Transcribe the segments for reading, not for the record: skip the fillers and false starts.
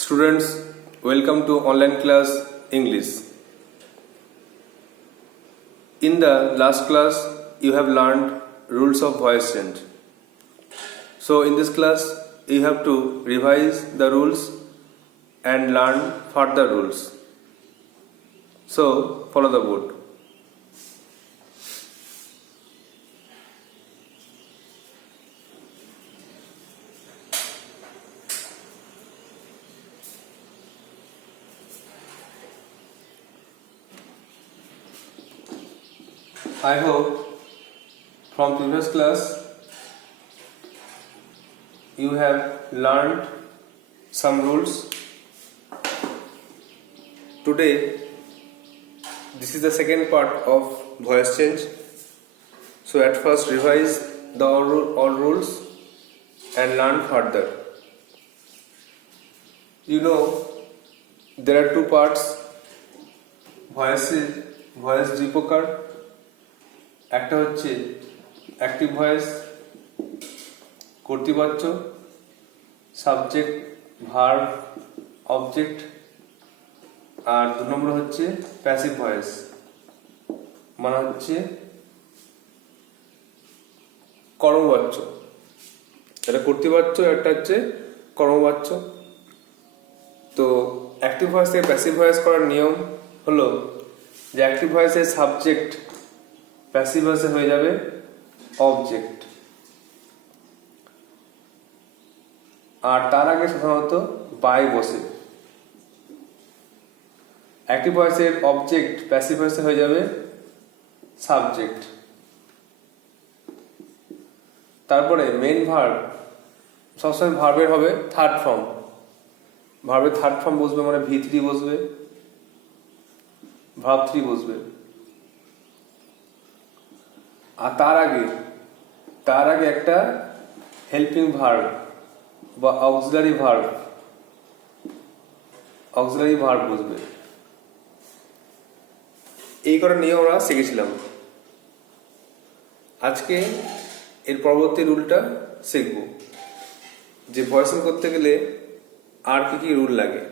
Students, welcome to online class English. In the last class, you have learned rules of voice change. So in this class, you have to revise the rules and learn further rules. So follow the board. I hope from previous class you have learned some rules. Today this is the second part of voice change. So at first revise the all rules and learn further. You know there are two parts voice দুই একটা হচ্ছে active voice কর্তৃবাচ্য subject verb object আর দু number হচ্ছে passive voice মানে হচ্ছে কর্মবাচ্য। এটা কর্তৃবাচ্য, একটা হচ্ছে কর্মবাচ্য। তো অ্যাক্টিভ ভয়েস থেকে প্যাসিভ ভয়েস করার নিয়ম হলো যে অ্যাক্টিভ ভয়েসের সাবজেক্ট প্যাসিভ ভয়েসে হয়ে যাবে অবজেক্ট, আর তার আগে সাধারণত বাই বসে। অ্যাক্টিভ ভয়েসের অবজেক্ট প্যাসিভ ভয়েসে হয়ে যাবে সাবজেক্ট। তারপরে মেইন ভার্ব সবসময় ভার্বের হবে থার্ড ফর্ম। ভার্বের থার্ড ফর্ম বসবে মানে V3 বসবে, ভার্ব 3 বসবে। আর তার আগে একটা হেল্পিং ভার্ব বা অক্সিলারি ভার্ব বুঝবে। এই কটা নিয়ম আমরা শিখেছিলাম। আজকে এর পরবর্তী রুলটা শিখব যে ভয়েসিং করতে গেলে আর কি কি রুল লাগে।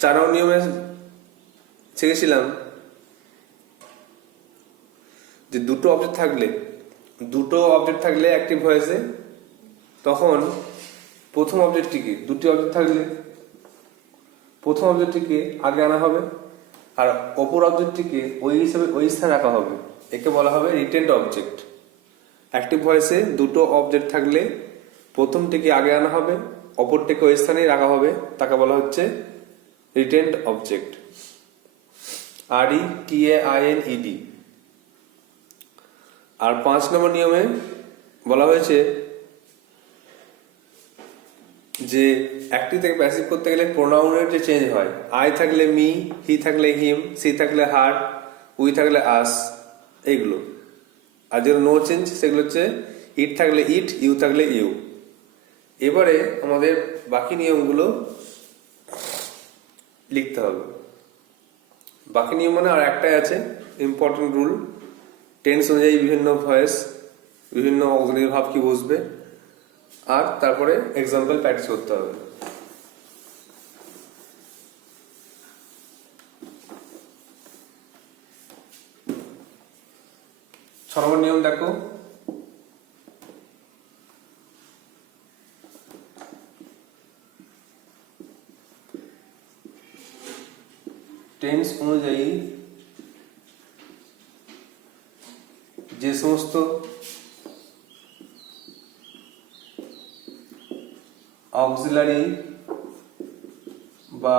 4 নম্বর নিয়মে শিখেছিলাম যে দুটো অবজেক্ট থাকলে অ্যাক্টিভ ভয়েসে তখন প্রথম অবজেক্টটিকে দুটি অবজেক্ট থাকলে প্রথম অবজেক্টটিকে আগে আনা হবে আর অপর অবজেক্টটিকে ওই স্থানে রাখা হবে। একে বলা হবে রিটেন্ড অবজেক্ট। অ্যাক্টিভ ভয়েসে দুটো অবজেক্ট থাকলে প্রথমটিকে আগে আনা হবে, অপরটিকে ওই স্থানেই রাখা হবে, তাকে বলা হচ্ছে রিটেন্ড অবজেক্ট। RETAINED। আর 5 নম্বর নিয়মে বলা হয়েছে যে অ্যাক্টিভ থেকে প্যাসিভ করতে গেলে প্রোনাউনের যে চেঞ্জ হয়, আই থাকলে মি, হি থাকলে হিম, সি থাকলে হার, উই থাকলে আস, এইগুলো। আর যেগুলো নো চেঞ্জ সেগুলো হচ্ছে ইট থাকলে ইট, ইউ থাকলে ইউ। এবারে আমাদের বাকি নিয়মগুলো লিখতে হবে। বাকি নিয়ম মানে আর একটাই আছে ইম্পর্টেন্ট রুল, টেন্স অনুযায়ী বিভিন্ন ভয়েস বিভিন্ন অক্সিলারি ভার্ব কি বসবে, আর তারপরে এক্সাম্পল প্র্যাকটিস করতে হবে। ছ নম্বর নিয়ম দেখো, টেন্স অনুযায়ী যে সমস্ত অক্সিলারি বা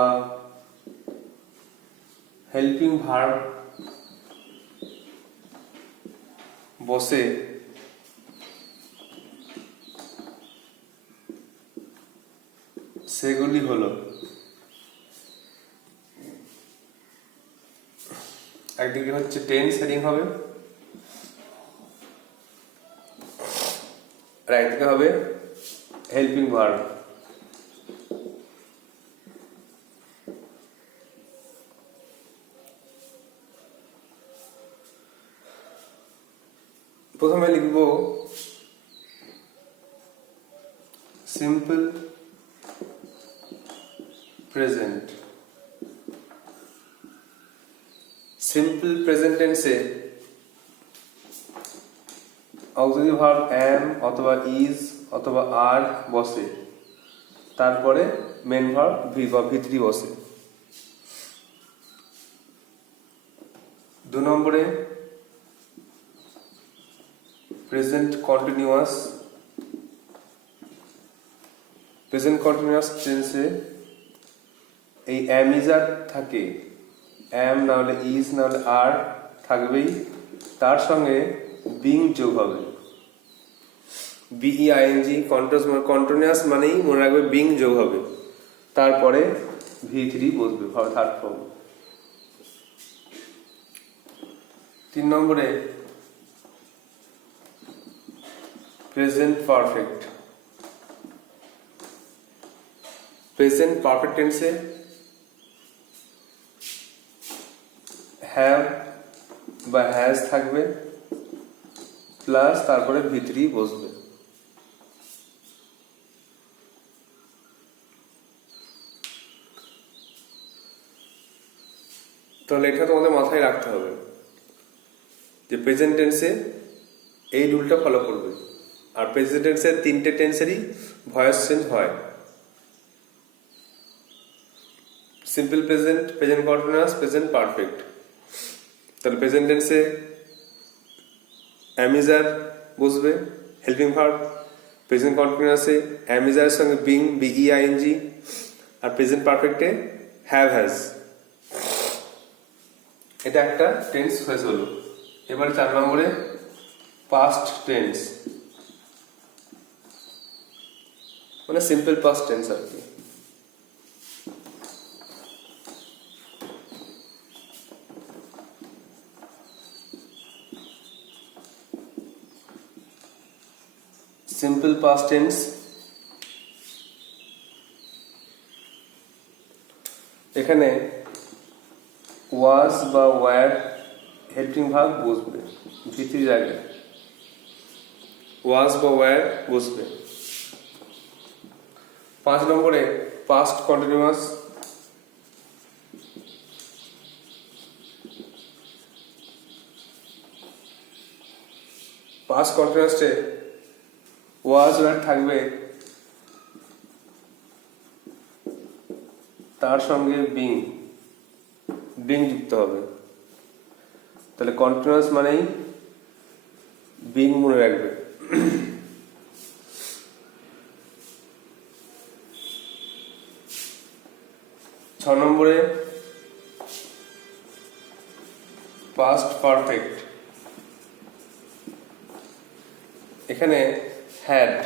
হেল্পিং ভার্ব বসে সেগুলি হলো, একদিকে হচ্ছে টেন্স হেডিং হবে আর একদিকে হবে হেল্পিং ভার্ব। প্রথমে লিখব সিম্পল প্রেজেন্ট। সিম্পল প্রেজেন্ট টেন্সে অক্সিলারি ভার্ব am অথবা is অথবা are বসে, তারপরে মেন ভার্ব ভি বা ভিত্তি বসে। 2 নম্বরে প্রেজেন্ট কন্টিনিউয়াস। প্রেজেন্ট কন্টিনিউয়াস টেন্সে এই am is are থাকে, am না হলে is না হলে are থাকবেই, তার সঙ্গে বিং যোগ হবে, BEING। কন্টিনিউয়াস মানেই মনে রাখবে বিং যোগ হবে, তারপরে V3 বসবে, থার্ড ফর্ম। 3 নম্বরে প্রেজেন্ট পারফেক্ট। প্রেজেন্ট পারফেক্ট টেন্সে হ্যাভ বা হ্যাজ থাকবে, প্লাস তারপরে V3 বসবে। তাহলে এটা তোমাদের মাথায় রাখতে হবে যে প্রেজেন্ট টেন্সে এই রুলটা ফলো করবে। আর প্রেজেন্ট টেন্সের 3টে টেন্সেরই ভয়েস চেঞ্জ হয়, simple present, present continuous, present perfect. তাহলে প্রেজেন্ট টেন্সে am is are বসবে, হেল্পিং ভার্ব। প্রেজেন্ট কন্টিনিউয়াসে am is are এর সঙ্গে বিং, BEING। আর প্রেজেন্ট পারফেক্টে হ্যাভ হ্যাজ। এটা একটা টেন্স হয়ে হলো। এবার 4 নম্বরে পাস্ট টেন্স, মানে সিম্পল পাস্ট টেন্স আর কি। সিম্পল পাস্ট টেন্স এখানে ওয়াজ বা ওয়্যার হেল্পিং ভার্ব বসবে, ভিত্তির জায়গায় ওয়াজ বা ওয়্যার বসবে। 5 নম্বরে পাস্ট কন্টিনিউয়াস। পাস্ট কন্টিনিউয়াসে ওয়াজ ওয়্যার থাকবে, তার সঙ্গে বিং যুক্ত হবে। তাহলে কন্টিনিউয়াস মানেই বিং মনে রাখবে। 6 নম্বরে পাস্ট পারফেক্ট। এখানে হ্যাড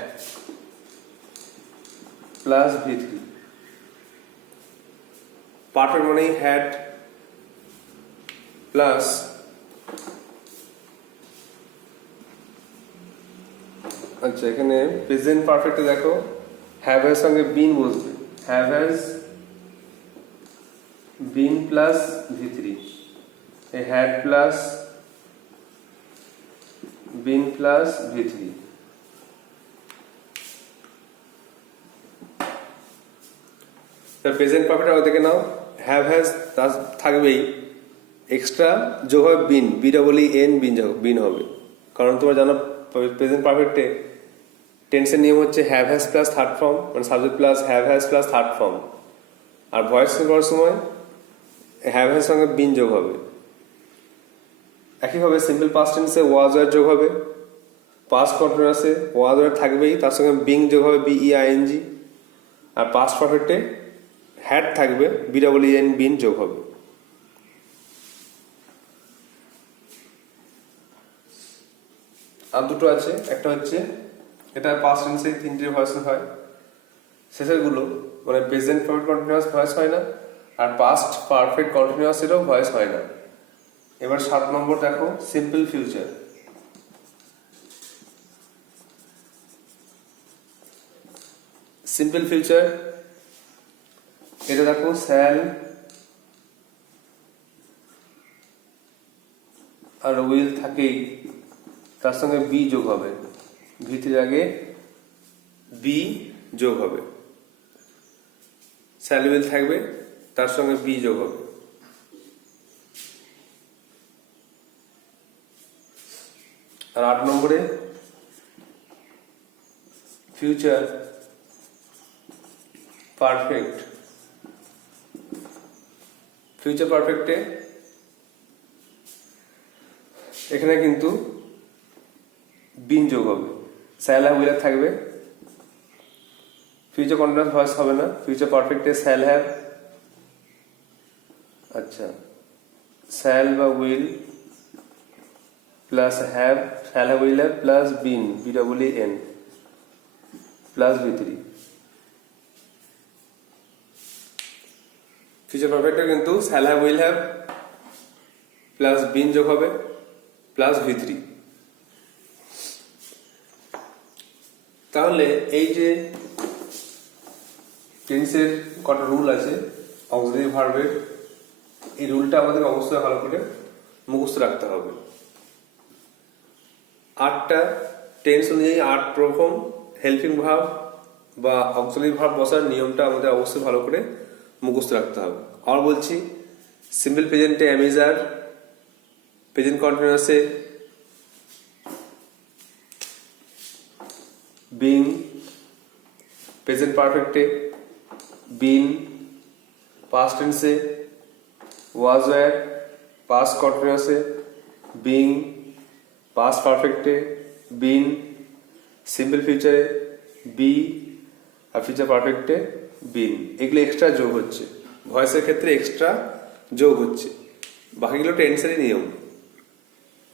প্লাস V3। পারফেক্ট মানেই হ্যাড প্লাস আচ্ছা, এখানে প্রেজেন্ট পারফেক্টে দেখো হ্যাভ এর সঙ্গে বিন বসবে, have has been plus V3। এই had plus been plus V3। Present perfect দেখে নাও, হ্যাভ হ্যাজ থাকবেই, এক্সট্রা যোগ হবে বিন, BEEN বিন হবে। কারণ তোমরা জানো প্রেজেন্ট পারফেক্টে টেন্সের নিয়ম হচ্ছে have has plus third form, মানে subject plus have has plus third form. আর ভয়েস করার সময় হ্যাভ হ্যাজ সঙ্গে বিন যোগ হবে। একইভাবে সিম্পল পাস্ট টেন্সে ওয়াজ ওয়্যার যোগ হবে, পাস্ট কন্টিনিউয়াসে ওয়াজ ওয়্যার থাকবেই, তার সঙ্গে বিং যোগ হবে, BEING। আর পাস্ট পারফেক্টে হ্যাড থাকবে, BEEN বিন যোগ হবে। আর দুটো আছে, একটা হচ্ছে এটা পাস্ট টেন্সে 3টে ভয়েস হয়, শেষের গুলো মানে প্রেজেন্ট পারফেক্ট কন্টিনিউয়াস ভয়েস হয় না, আর পাস্ট পারফেক্ট কন্টিনিউয়াসেরও ভয়েস হয় না। এবার 7 নম্বর দেখো সিম্পল ফিউচার। সিম্পল ফিউচার এটা দেখো শ্যাল আর উইল থাকেই, তার সঙ্গে বি যোগ হবে, ভিতরে আগে বি যোগ হবে, শ্যাল উইল থাকবে, তার সঙ্গে বি যোগ হবে। আর 8 নম্বরে ফিউচার পারফেক্ট। ফিউচার পারফেক্টে এখানে কিন্তু বিন যোগ হবে, শ্যাল হ্যাভ উইল থাকবে, ফিউচার কন্টিনিউয়াস ভয়েস হবে না। ফিউচার পারফেক্টে শ্যাল হ্যাভ, আচ্ছা শ্যাল বা will plus have, shall have will have plus been, BEEN plus V3। Future পারফেক্টে কিন্তু shall have will have plus been যোগ হবে প্লাস V3। তাহলে এই যে টেন্সের কটা রুল আছে অক্সিলারি ভার্বের, এই রুলটা আমাদের অবশ্যই ভালো করে মুখস্থ রাখতে হবে। 8টা টেন্স অনুযায়ী 8 রকম হেল্পিং ভার্ব বা অক্সিলারি ভার্ব বসার নিয়মটা আমাদের অবশ্যই ভালো করে মুখস্থ রাখতে হবে। আর বলছি, সিম্পল প্রেজেন্টে অ্যাম ইজ আর, প্রেজেন্ট কন্টিনিউয়াসে বিং, প্রেজেন্ট পারফেক্টে বিন, পাস্ট টেন্সে ওয়াজ ওয়্যার, পাস্ট কন্টিনিউয়াসে বিং, পাস্ট পারফেক্টে বিন, সিম্পল ফিউচারে বি, আর ফিউচার পারফেক্টে বিন। এগুলো এক্সট্রা যোগ হচ্ছে, ভয়েসের ক্ষেত্রে এক্সট্রা যোগ হচ্ছে, বাকিগুলো টেন্সেরই নিয়ম।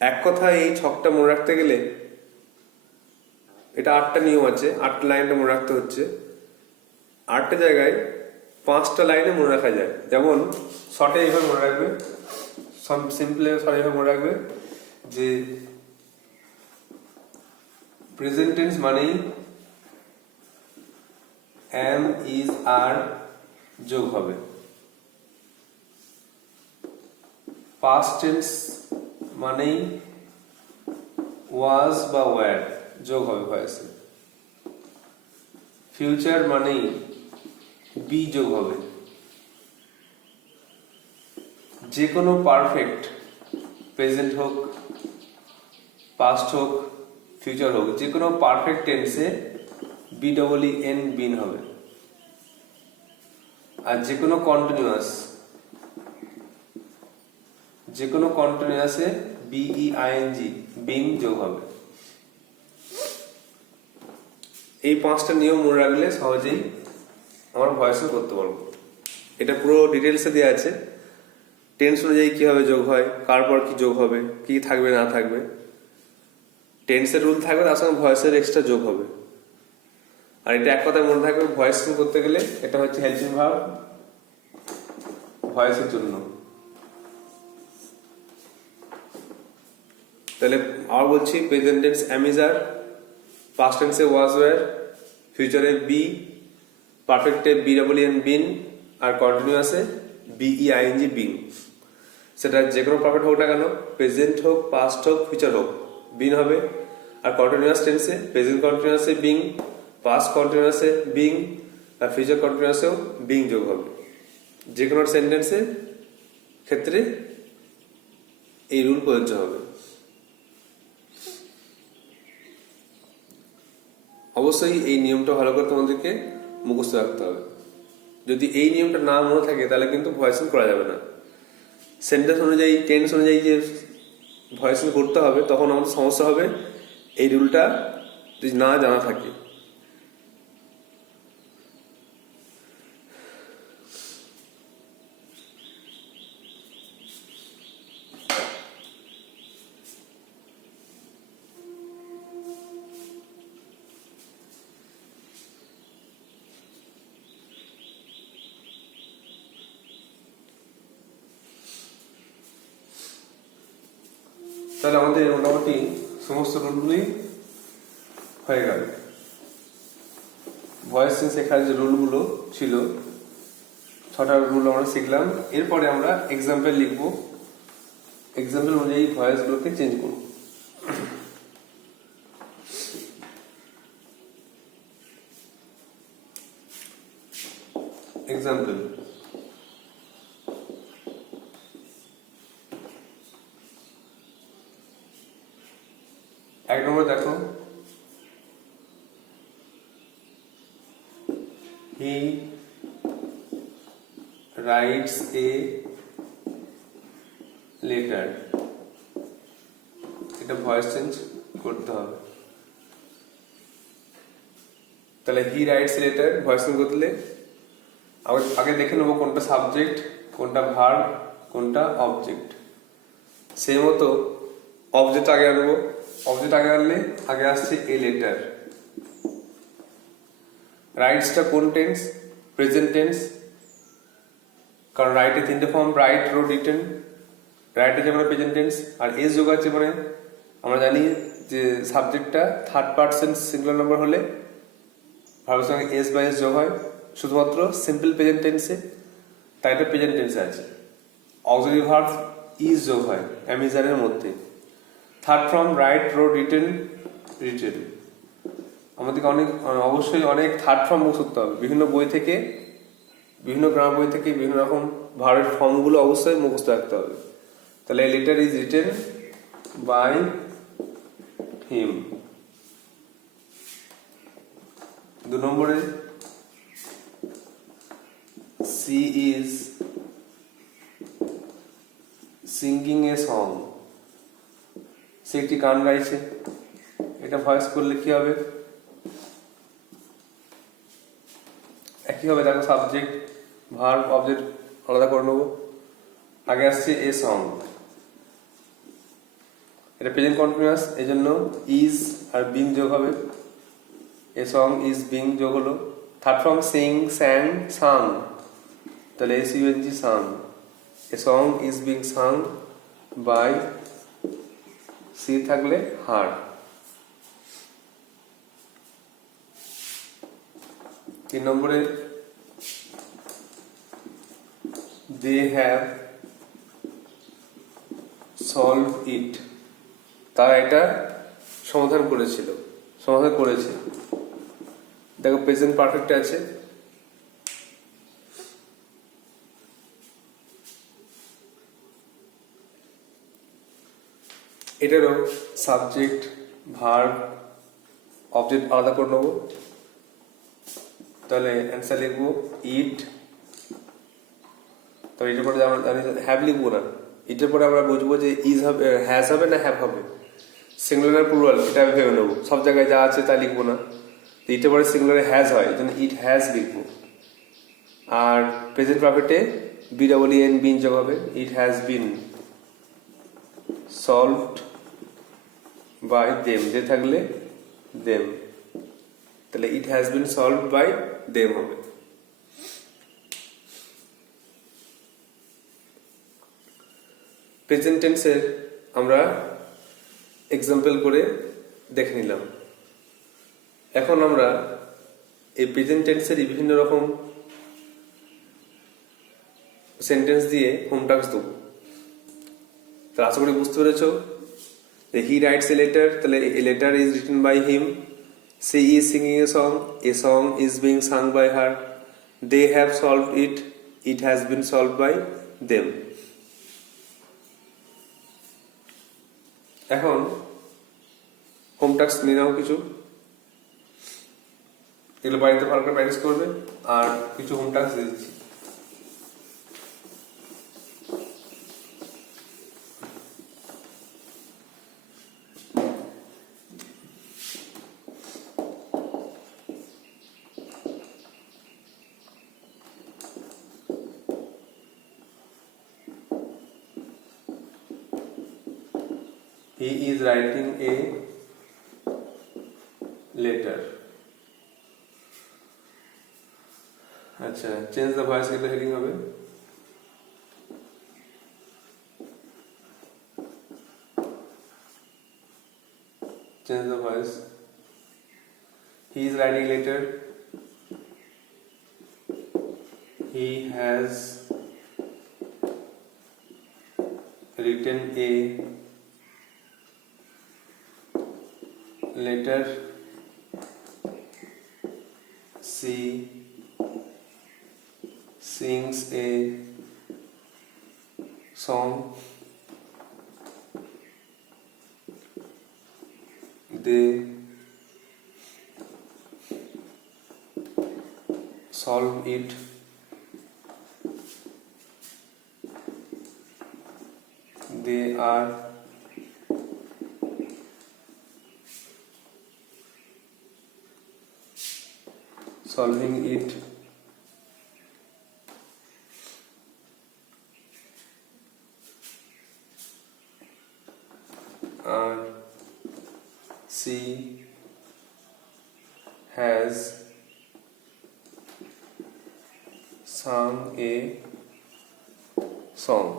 এক কথায় এই ছকটা মনে রাখতে গেলে এটা 8টা নিয়ম আছে, 8টা লাইনটা মনে রাখতে হচ্ছে। 8টা জায়গায় 5টা লাইনে মনে রাখা যায়। যেমন শর্টে এইভাবে মনে রাখবে, সিম্পলে শর্টে এইভাবে মনে রাখবে যে প্রেজেন্ট টেন্স মানেই এম ইজ আর যোগ হবে, পাস্ট টেন্স মানেই ওয়াজ বা ওয়্যার যোগ হবে ভয়েসে, ফিউচার মানেই বি যোগ হবে, যে কোনো পারফেক্ট প্রেজেন্ট হোক, পাস্ট হোক, ফিউচার হোক, যে কোনো পারফেক্ট টেন্সে BEEN বিন হবে। আর যে কোনো কন্টিনিউয়াসে BEING বিং যোগ হবে। এই 5টা নিয়ম মনে রাখলে সহজেই আমার ভয়েসও করতে পারবো। এটা পুরো ডিটেলসে দেওয়া আছে, টেন্স অনুযায়ী কিভাবে যোগ হয়, কার পর কি যোগ হবে, কি থাকবে না থাকবে, টেন্সের রুল থাকবে, তার সঙ্গে ভয়েসের এক্সট্রা যোগ হবে। আর এটা এক কথায় মনে থাকবে, ভয়েস করতে গেলে এটা হচ্ছে হেল্পিং ভার্ব ভয়েসের জন্য। তাহলে আর বলছি, প্রেজেন্ট টেন্স অ্যাম ইজ আর, পাস্ট টেন্সে ওয়াজ ওয়্যার, ফিউচারে বি, পারফেক্টে BEEN বিন, আর কন্টিনিউয়াসে BEING বিং। সেটা যে কোনো পারফেক্ট হোক না কেন, প্রেজেন্ট হোক, পাস্ট হোক, ফিউচার হোক, বিন হবে। আর কন্টিনিউয়াস টেন্সে প্রেজেন্ট কন্টিনিউয়াসে বিং, পাস্ট কন্টিনিউয়াসে বিং, আর ফিউচার কন্টিনিউয়াসেও বিং যোগ হবে। যে কোনো সেন্টেন্সের ক্ষেত্রে এই রুল প্রযোজ্য হবে। অবশ্যই এই নিয়মটা ভালো করে তোমাদেরকে মুখস্থ রাখতে হবে। যদি এই নিয়মটা না মনে থাকে তাহলে কিন্তু ভয়েসিং করা যাবে না। সেন্টেন্স অনুযায়ী, টেন্স অনুযায়ী যে ভয়েসিং করতে হবে, তখন আমাদের সমস্যা হবে এই রুলটা যদি না জানা থাকে। তাহলে আমাদের মোটামুটি সমস্ত রুলগুলি হয়ে গেল। ভয়েসিং শেখার যে রুলগুলো ছিল, 6টা রুল আমরা শিখলাম। এরপরে আমরা এক্সাম্পল লিখবো, এক্সাম্পল অনুযায়ী ভয়েসগুলোকে চেঞ্জ করব। এক্সাম্পল, এক নম্বর দেখো, হি রাইটস এ লেটার, এটা ভয়েস চেঞ্জ করতে হবে। তাহলে he writes a letter voice change করতে আগে দেখে নেবো কোনটা সাবজেক্ট, কোনটা ভার্ব, কোনটা অবজেক্ট। সেই মতো অবজেক্ট আগে আনবো। অবজেক্ট আগে আনলে আগে আসছে এ লেটার। রাইটসটা কোন টেন্স? প্রেজেন্ট টেন্স, কারণ রাইটে তিনটে ফর্ম, রাইট, রোড, রিটেন। রাইটে যেমন প্রেজেন্ট টেন্স, আর এস যোগ আছে মানে আমরা জানি যে সাবজেক্টটা থার্ড পারসন সিঙ্গুলার নাম্বার হলে ভার্বের সঙ্গে এস বা এস যোগ হয় শুধুমাত্র সিম্পল প্রেজেন্ট টেন্সে, তাই এটা প্রেজেন্ট টেন্সে আছে। অক্সিলারি ভার্ব ইজ যোগ হয় অ্যামিজারের মধ্যে। Third form right, wrote, written, written. আমাদেরকে অবশ্যই অনেক থার্ড ফর্ম মুখস্থ করতে হবে। বিভিন্ন বই থেকে, বিভিন্ন গ্রামার বই থেকে বিভিন্ন রকম ভার্বের ফর্মগুলো অবশ্যই মুখস্থ রাখতে হবে। তাহলে letter is written by him. 2 নম্বরে, she is singing a song, সে একটি গান গাইছে। এটা ভয়েস করলে কি হবে? একই হবে, দেখো সাবজেক্ট, ভার্ব, অবজেক্ট আলাদা করে নেবো। আগে আসছে এ সং, এটা প্রেজেন্ট কন্টিনিউয়াস, এই জন্য ইজ আর বিং যোগ হবে। এ সং ইজ বিং যোগ হলো। Third form sing, sang, sung, তাহলে S U N G sung. A song is being sung by, she থাকলে হার। 3 নম্বরে, দে হ্যাভ সলভ ইট, তারা এটা সমাধান করেছে। দেখো প্রেজেন্ট পারফেক্ট আছে, এটারও সাবজেক্ট, ভার্ব, অবজেক্ট আলাদা করে নেবো। তাহলে অ্যান্সার লিখবো ইট। তবে এটার পরে আমরা জানি হ্যাভ লিখবো না, এটার পরে আমরা বুঝবো যে ইজ হবে, হ্যাজ হবে না হ্যাভ হবে। সিঙ্গুলার প্লুরাল এটা ভেবে নেবো, সব জায়গায় যা আছে তা লিখবো না। এটার পরে সিঙ্গুলারে হ্যাজ হয়, এই জন্য ইট হ্যাজ লিখবো। আর প্রেজেন্ট পারফেক্টে বি ডাবল এন বিন যোগ হবে। It has been solved by them, they থাকলে দেম, তাহলে it has been solved by them হবে। প্রেজেন্ট টেন্সের আমরা এক্সাম্পল করে দেখে নিলাম। এখন আমরা এই প্রেজেন্ট টেন্সের বিভিন্ন রকম সেন্টেন্স দিয়ে হোম টাস্ক দেবো। তাহলে আশা করি বুঝতে পেরেছ। হি রাইটস এ লেটার, তাহলে a letter is written by him. She is singing a song is being sung by her. They have solved it, it has been solved by them. এখন home task নিয়ে নাও কিছু, এগুলো বাড়িতে ভালো করে প্র্যাকটিস করবে। আর কিছু হোম টাস্ক দিয়ে দিচ্ছি। He is writing a letter. আচ্ছা, চেঞ্জ দ্য ভয়েস এর হেডিং হবে। Change the voice. He is writing a letter. He has written a letter. She sings a song. They solve it. They are solving it. And she has sung a song.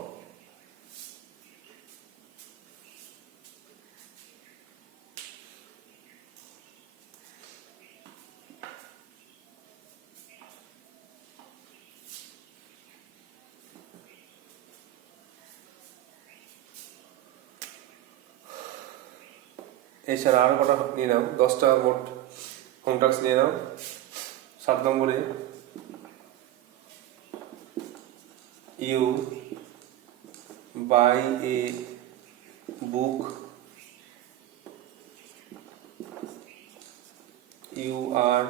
এছাড়া আরো কটা নিয়ে নাও, 10টা মোট home task নিয়ে নাও। 7 নম্বরে you buy a book, you are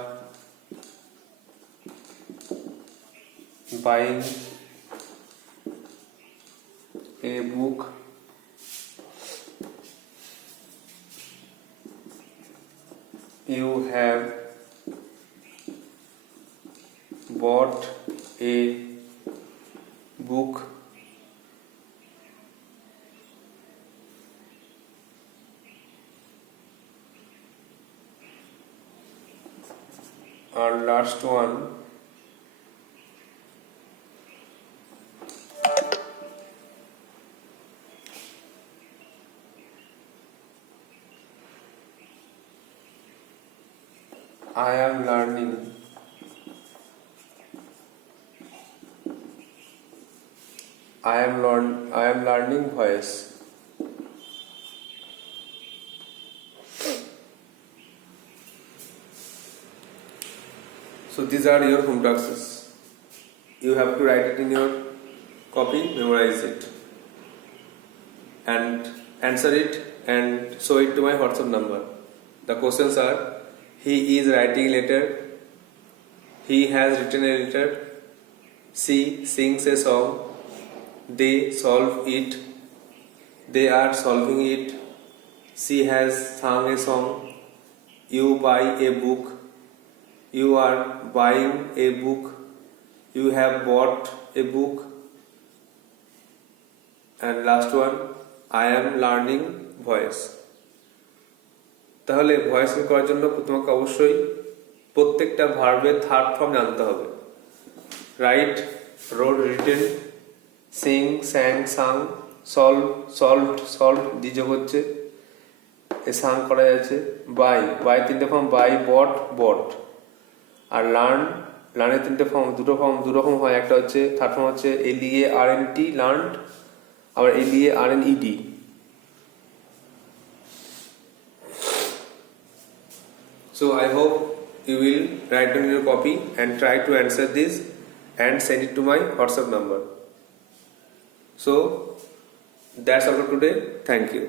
buying a book, you have bought a book, and last one, I am learning. I am learning voice. So these are your home tasks. You have to write it in your copy, memorize it, and answer it and show it to my WhatsApp number. The questions are: he is writing a letter, he has written a letter, she sings a song, they solve it, they are solving it, she has sung a song, you buy a book, you are buying a book, you have bought a book, and last one, I am learning voice. তাহলে ভয়েস করার জন্য তোমাকে অবশ্যই প্রত্যেকটা ভার্বের third form জানতে হবে। Write, wrote, written, sing, sang, sung, solve, solved, solve দ্বিযোগ হচ্ছে, এ সাং করা যাচ্ছে। বাই, বাই 3টে ফর্ম, বাই, বট, বট। আর লার্ন, লার্নের 3টে ফর্ম, দু রকম হয়, একটা হচ্ছে থার্ড ফর্ম হচ্ছে LEARNT, লার্নড, আবার LEARNED। So I hope you will write down your copy and try to answer this and send it to my WhatsApp number. So that's all for today. Thank you.